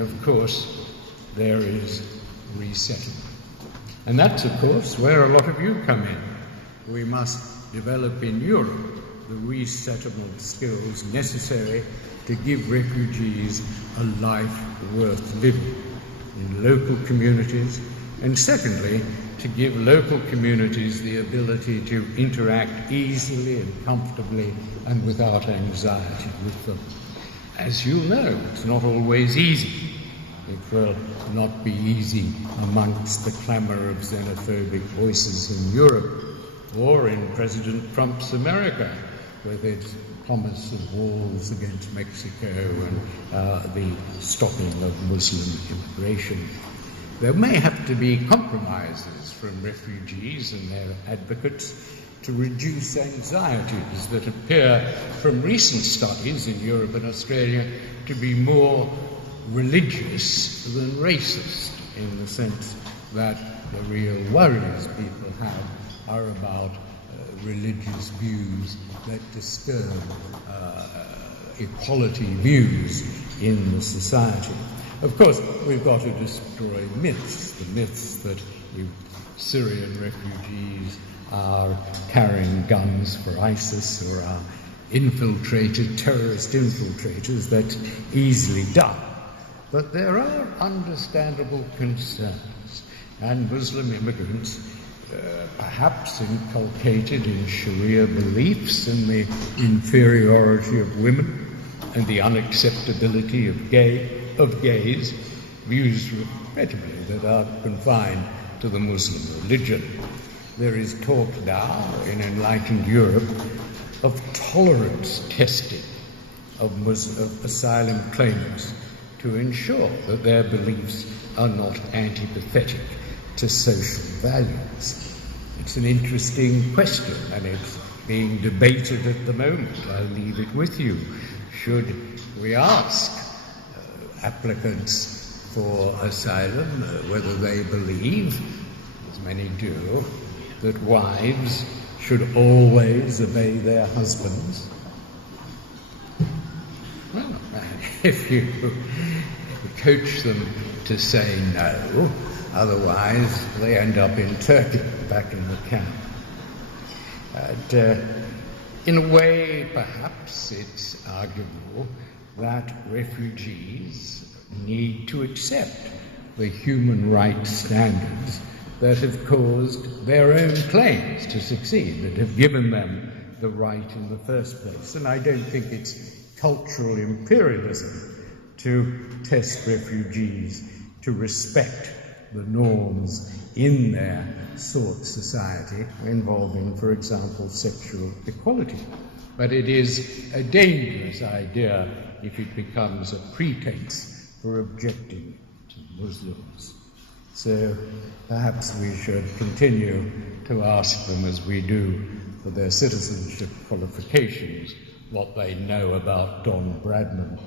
of course, there is resettlement. And that's, of course, where a lot of you come in. We must develop in Europe the resettlement skills necessary to give refugees a life worth living in local communities, and secondly, to give local communities the ability to interact easily and comfortably and without anxiety with them. As you know, it's not always easy. It will not be easy amongst the clamour of xenophobic voices in Europe or in President Trump's America, with its promise of walls against Mexico and the stopping of Muslim immigration. There may have to be compromises from refugees and their advocates to reduce anxieties that appear from recent studies in Europe and Australia to be more religious than racist, in the sense that the real worries people have are about religious views that disturb equality views in the society. Of course, we've got to destroy myths, the myths that Syrian refugees are carrying guns for ISIS or are infiltrated, terrorist infiltrators. That's easily done. But there are understandable concerns, and Muslim immigrants, perhaps inculcated in Sharia beliefs and the inferiority of women and the unacceptability of gays, views regrettably that are confined to the Muslim religion. There is talk now in enlightened Europe of tolerance testing of asylum claimants to ensure that their beliefs are not antipathetic to social values. It's an interesting question, and it's being debated at the moment. I'll leave it with you. Should we ask applicants for asylum whether they believe, as many do, that wives should always obey their husbands? Well, if you coach them to say no, otherwise they end up in Turkey, back in the camp. And in a way, perhaps it's arguable that refugees need to accept the human rights standards that have caused their own claims to succeed, that have given them the right in the first place. And I don't think it's cultural imperialism to test refugees to respect the norms in their sought society involving, for example, sexual equality. But it is a dangerous idea if it becomes a pretext for objecting to Muslims. So perhaps we should continue to ask them, as we do for their citizenship qualifications, what they know about Don Bradman